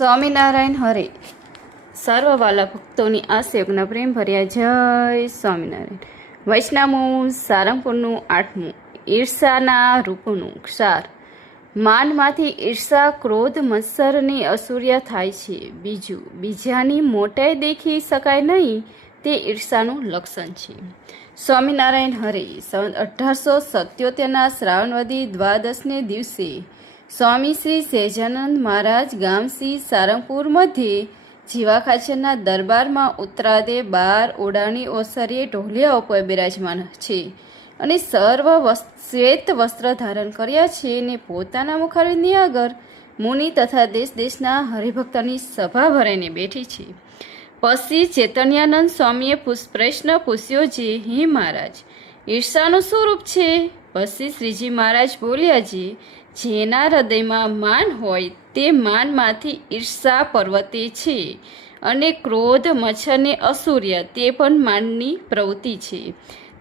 સ્વામિનારાયણ હરે સર્વવાલા ભક્તોની આ સેવકના પ્રેમ ભર્યા જય સ્વામિનારાયણ. વૈષ્ણવનું સારંગપુરનું 8મું. ઈર્ષાના રૂપનું ક્ષાર. માનમાંથી ઈર્ષા, ક્રોધ, મત્સરની અસૂર્યા થાય છે. બીજાની મોટાઈ દેખી શકાય નહીં તે ઈર્ષાનું લક્ષણ છે. સ્વામિનારાયણ હરે. સન 1877ના શ્રાવણવદી દ્વાદશને દિવસે સ્વામી શ્રી સહેજાનંદ મહારાજ ગામ શ્રી સારંગપુર મધ્યે જીવા ખાચરના દરબારમાં ઉત્તરાદે 12 ઓડાની ઓસરીએ ઢોલિયા ઉપર બિરાજમાન છે અને સર્વ શ્વેત વસ્ત્ર ધારણ કર્યા છે અને પોતાના મુખારવિંદની આગળ મુનિ તથા દેશ દેશના હરિભક્તની સભા ભરાઈને બેઠી છે. પછી ચૈતન્યાનંદ સ્વામીએ પ્રશ્ન પૂછ્યો છે, હે મહારાજ, ઈર્ષાનું શું રૂપ છે? પછી શ્રીજી મહારાજ બોલ્યા છે, જેના હૃદયમાં માન હોય તે માનમાંથી ઈર્ષા પર્વતે છે અને ક્રોધ, મચ્છર ને અસૂર્ય તે પણ માનની પ્રવૃત્તિ છે.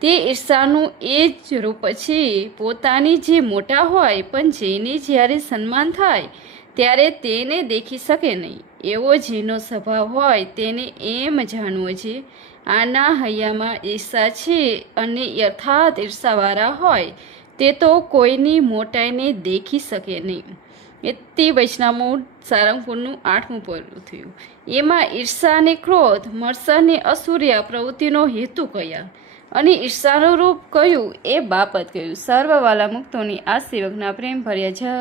તે ઈર્ષાનું એ જ રૂપ છે. પોતાની જે મોટા હોય પણ જેને જ્યારે સન્માન થાય ત્યારે તેને દેખી શકે નહીં એવો જેનો સ્વભાવ હોય તેને એમ જાણવું છે આના હૈયામાં ઈર્ષા છે, અને યથાર્થ ઈર્ષાવાળા હોય તે તો કોઈની મોટાઈને દેખી શકે નહીં. એથી વૈષ્ણવ સારંગપુરનું 8મું પગલું થયું. એમાં ઈર્ષા અને ક્રોધ, મત્સર ને અસૂર્ય પ્રવૃત્તિનો હેતુ કયા અને ઈર્ષાનું રૂપ કયું એ બાબત કહ્યું. સર્વવાલા મુક્તોની આ સેવકના પ્રેમ ભર્યા જય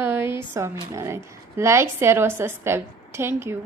Swaminarayan. Like, share, subscribe. Thank you.